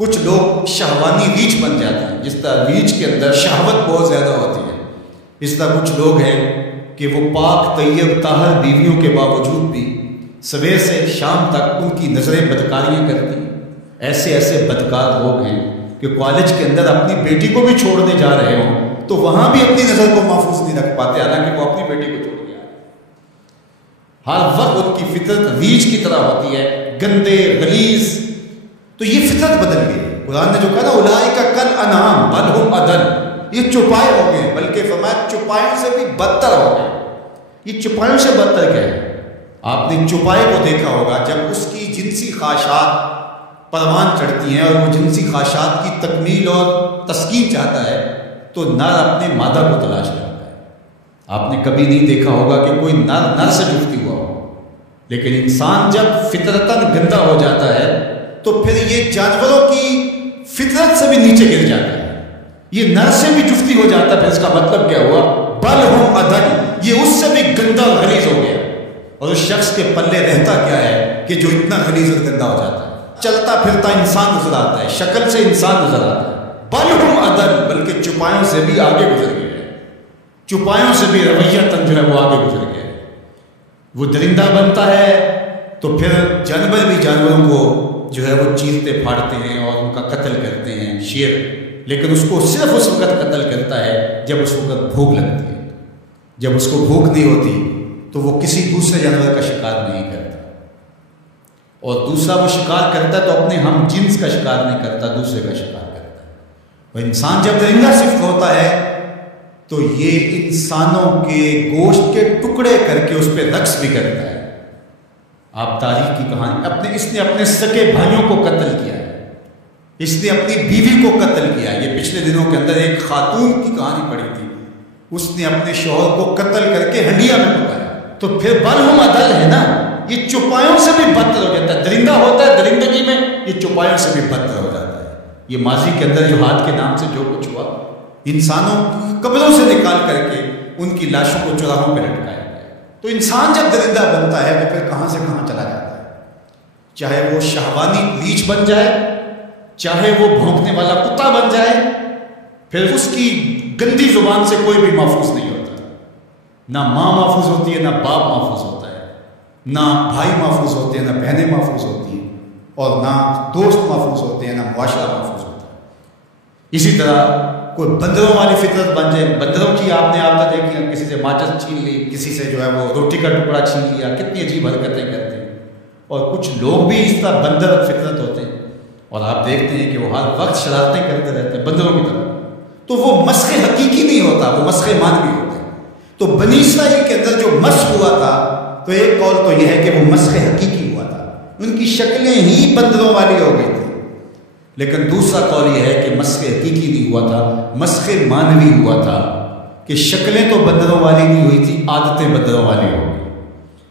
کچھ لوگ شہوانی ریچھ بن جاتے ہیں، جس طرح ریچھ کے اندر شہوت بہت زیادہ ہوتی ہے، اس طرح کچھ لوگ ہیں کہ وہ پاک طیب طاہر بیویوں کے باوجود بھی سویر سے شام تک ان کی نظریں بدکاریاں کرتی ہیں۔ ایسے ایسے بدکار لوگ ہیں کہ کالج کے اندر اپنی بیٹی کو بھی چھوڑنے جا رہے ہوں تو وہاں بھی اپنی نظر کو محفوظ نہیں رکھ پاتے، حالانکہ وہ اپنی بیٹی کو چھوڑ کے آ رہے ہیں۔ ہر وقت ان کی فطرت ریچھ کی طرح ہوتی ہے، گندے غلیظ۔ تو یہ فطرت بدل گئی۔ قرآن نے جو کہا نا اولئک کالانعام بل ھم اضل، یہ چوپائے ہو گئے، بلکہ فرمایا چوپایوں سے بھی بدتر ہو گئے۔ یہ چوپایوں سے بدتر کیا ہے؟ آپ نے چوپائے کو دیکھا ہوگا، جب اس کی جنسی خواہشات پروان چڑھتی ہیں اور وہ جنسی خواہشات کی تکمیل اور تسکین چاہتا ہے تو نر اپنے مادہ کو تلاش کرتا ہے۔ آپ نے کبھی نہیں دیکھا ہوگا کہ کوئی نر سے جفتی ہوا ہو، لیکن انسان جب فطرتاً گندا ہو جاتا ہے تو پھر یہ جانوروں کی فطرت سے بھی نیچے گر جاتا ہے، یہ نر سے بھی جفتی ہو جاتا ہے۔ پھر اس کا مطلب کیا ہوا؟ بل ھم اضل، یہ اس سے بھی گندا اور غلیظ ہو گیا۔ اور اس شخص کے پلے رہتا کیا ہے کہ جو اتنا غلیظ اور گندا ہو جاتا ہے؟ چلتا پھرتا انسان نظر آتا ہے، شکل سے انسان نظر آتا ہے، بل ھم اضل، بلکہ چوپایوں سے بھی آگے گزر گئے، چوپایوں سے بھی رویتاً جو ہے وہ آگے گزر گئے۔ وہ درندہ بنتا ہے تو پھر جانور بھی جانوروں کو جو ہے وہ چیرتے پھاڑتے ہیں اور ان کا قتل کرتے ہیں، شیر، لیکن اس کو صرف اس وقت قتل کرتا ہے جب اس وقت بھوک لگتی ہے۔ جب اس کو بھوک نہیں ہوتی تو وہ کسی دوسرے جانور کا شکار نہیں کرتا، اور دوسرا وہ شکار کرتا ہے تو اپنے ہم جنس کا شکار نہیں کرتا، دوسرے کا شکار کرتا ہے۔ اور انسان جب درندہ صفت ہوتا ہے تو یہ انسانوں کے گوشت کے ٹکڑے کر کے اس پہ رقص بھی کرتا ہے۔ آپ تاریخ کی کہانی، اس نے اپنے سگے بھائیوں کو قتل کیا ہے، اس نے اپنی بیوی کو قتل کیا ہے۔ یہ پچھلے دنوں کے اندر ایک خاتون کی کہانی پڑھی تھی، اس نے اپنے شوہر کو قتل کر کے ہنڈیا میں پکایا۔ تو پھر بل ھم اضل ہے نا، یہ چوپایوں سے بھی بدتر ہو جاتا ہے۔ درندہ ہوتا ہے درندگی میں، یہ چوپایوں سے بھی بدتر ہو جاتا ہے۔ یہ ماضی کے اندر جو ہاتھ کے نام سے جو کچھ ہوا، انسانوں قبروں سے نکال کر کے ان کی لاشوں کو چوراہوں پہ لٹکایا گیا۔ تو انسان جب درندہ بنتا ہے تو پھر کہاں سے کہاں چلا جاتا ہے، چاہے وہ شہوانی ریچھ بن جائے، چاہے وہ بھونکنے والا کتا بن جائے، پھر اس کی گندی زبان سے کوئی بھی محفوظ نہیں ہوتا۔ نہ ماں محفوظ ہوتی ہے، نہ باپ محفوظ ہوتا ہے، نہ بھائی محفوظ ہوتے ہیں، نہ بہنیں محفوظ ہوتی ہیں، اور نہ دوست محفوظ ہوتے ہیں، نہ معاشرہ محفوظ ہوتا ہے۔ اسی طرح کوئی بندروں والی فطرت بن جائے، بندروں کی آپ نے عادت دیکھی، کسی سے ماچس چھین لی، کسی سے جو ہے وہ روٹی کا ٹکڑا چھین لیا، کتنی عجیب حرکتیں کرتے ہیں۔ اور کچھ لوگ بھی اس طرح بندر فطرت ہوتے ہیں، اور آپ دیکھتے ہیں کہ وہ ہر وقت شرارتیں کرتے رہتے ہیں بندروں کی طرح۔ تو وہ مسخ حقیقی نہیں ہوتا، وہ مسخ مانوی ہوتا ہے۔ تو بنی اسرائیل کے اندر جو مسخ ہوا تھا، تو ایک قول تو یہ ہے کہ وہ مسخ حقیقی ہوا تھا، ان کی شکلیں ہی بندروں والی ہو گئی تھی۔ لیکن دوسرا قول یہ ہے کہ مسخ حقیقی نہیں ہوا تھا، مسخ مانوی ہوا تھا، کہ شکلیں تو بندروں والی نہیں ہوئی تھی، عادتیں بندروں والی ہو گئی۔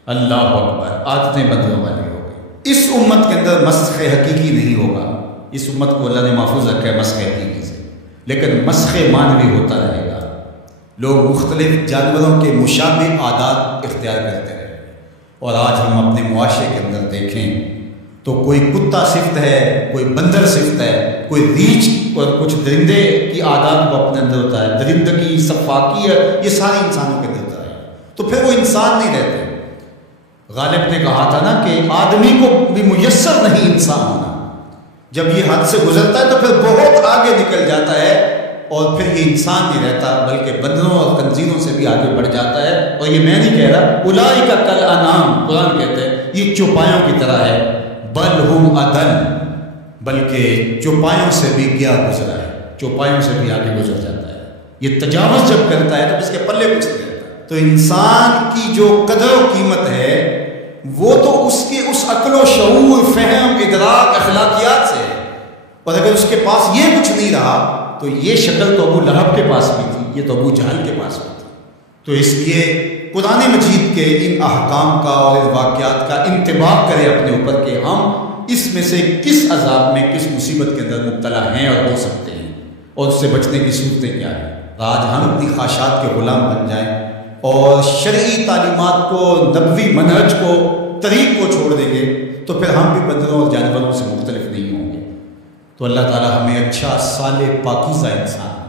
اللہ اکبر، عادتیں بندروں والی ہو گئی۔ اس امت کے اندر مسخ حقیقی نہیں ہوگا، اس امت کو اللہ نے محفوظ رکھا ہے مسخ حقیقی سے، لیکن مسخ مانوی ہوتا رہے گا۔ لوگ مختلف جانوروں کے مشابہ عادات اختیار کرتے ہیں، اور آج ہم اپنے معاشرے کے اندر دیکھیں تو کوئی کتا صفت ہے، کوئی بندر صفت ہے، کوئی ریچھ اور کچھ درندے کی عادات کو اپنے اندر ہوتا ہے، درندگی، صفاقیت، یہ ساری انسانوں کے اندر ہوتا ہے۔ تو پھر وہ انسان نہیں رہتے۔ غالب نے کہا تھا نا کہ آدمی کو بھی میسر نہیں انسان ہونا، جب یہ حد سے گزرتا ہے تو پھر بہت آگے نکل جاتا ہے، اور پھر یہ انسان نہیں رہتا بلکہ بندروں اور خنزیروں سے بھی آگے بڑھ جاتا ہے۔ اور یہ میں نہیں کہہ رہا، اولئک کالانعام، قرآن کہتے ہیں یہ چوپایوں کی طرح ہے، بل ھم اضل، بلکہ چوپایوں سے بھی گیا گزرا ہے، چوپایوں سے بھی آگے گزر جاتا ہے۔ یہ تجاوز جب کرتا ہے تو اس کے پلے کچھ نہیں رہتا۔ تو انسان کی جو قدر و قیمت ہے وہ تو اس کے اس عقل و شعور، فہم، ادراک، اخلاقیات سے ہے، اور اگر اس کے پاس یہ کچھ نہیں رہا تو یہ شکل تو ابو لہب کے پاس بھی تھی، یہ تو ابو جہل کے پاس بھی تھی۔ تو اس لیے قرآن مجید کے ان احکام کا اور ان واقعات کا انتباہ کریں اپنے اوپر کہ ہم اس میں سے کس عذاب میں، کس مصیبت کے اندر مبتلا ہیں اور ہو سکتے ہیں، اور اس سے بچنے کی صورتیں کیا ہیں۔ آج ہم اپنی خواہشات کے غلام بن جائیں اور شرعی تعلیمات کو، نبوی منہج کو، طریق کو چھوڑ دیں گے تو پھر ہم بھی بندروں اور جانوروں سے مختلف نہیں ہوں گے۔ تو اللہ تعالی ہمیں اچھا صالح پاکیزہ انسان